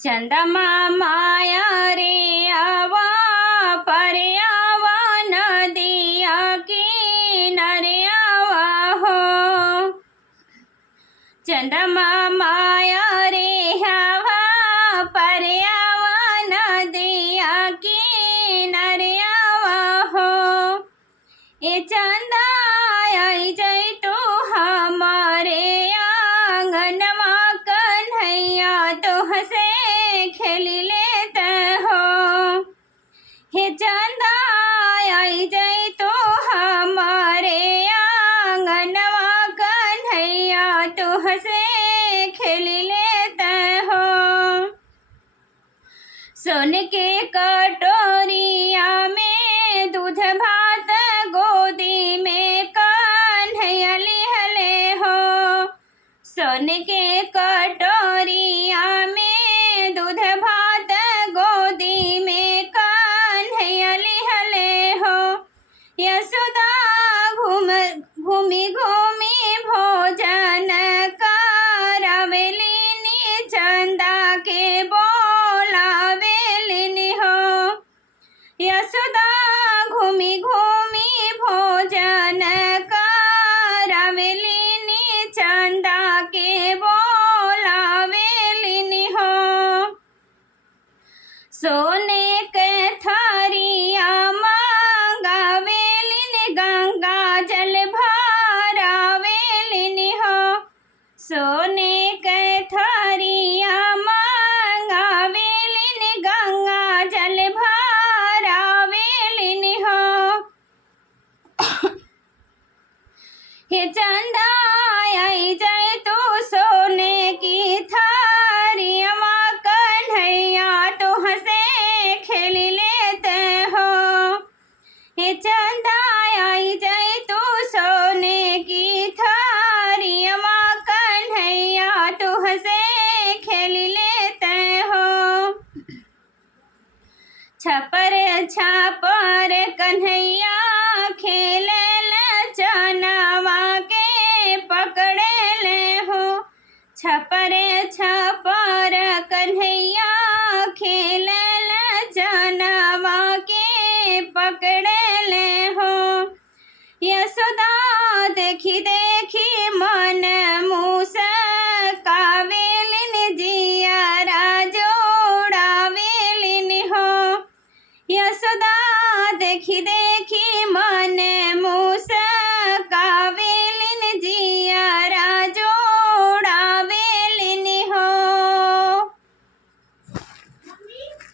चंदा माया रे आवा परे आवा नदिया किनारे आवा हो। चंदा माया रे आवा परे आवा नदिया किनारे आवा हो। ए चंदा आई जाए तो हमारे आंगनमा कन्हैया तो हंसे खेली लेते हो। हे चंदा आई जाए तो हमारे आंगनवा कन्हैया तो हंसे खेली लेते हो। सोने के कटोरिया में दूध भात गोदी में कन्हैया लिहले हो। सोने के कटोरिया में दूध भात गोदी में कन्हैया लिहले हो। यशोदा घूमी घूमी भोजन करावेलिनी चंदा के बोलावेलिनी हो। यशोदा घूमी घूमी भोजन करावेलिनी चंदा के बोलावेलिनी हो। सोने के थरिया मांगावेलिनी गंगा जल भरावेलिनी हो। सोने के थरिया मांगावेलिनी गंगा जल भरावेलिनी हो। हे चंदा आई जाए तो सोने की थारिया माँ कन्हैया तो हंसे खेली लेते हो। हे चंदा आई जाए तो सोने की थारिया माँ कन्हैया तो हंसे खेली लेते हो। छपर छापर कन्हैया खेले चनवा के पकड़े ले हो। छपरे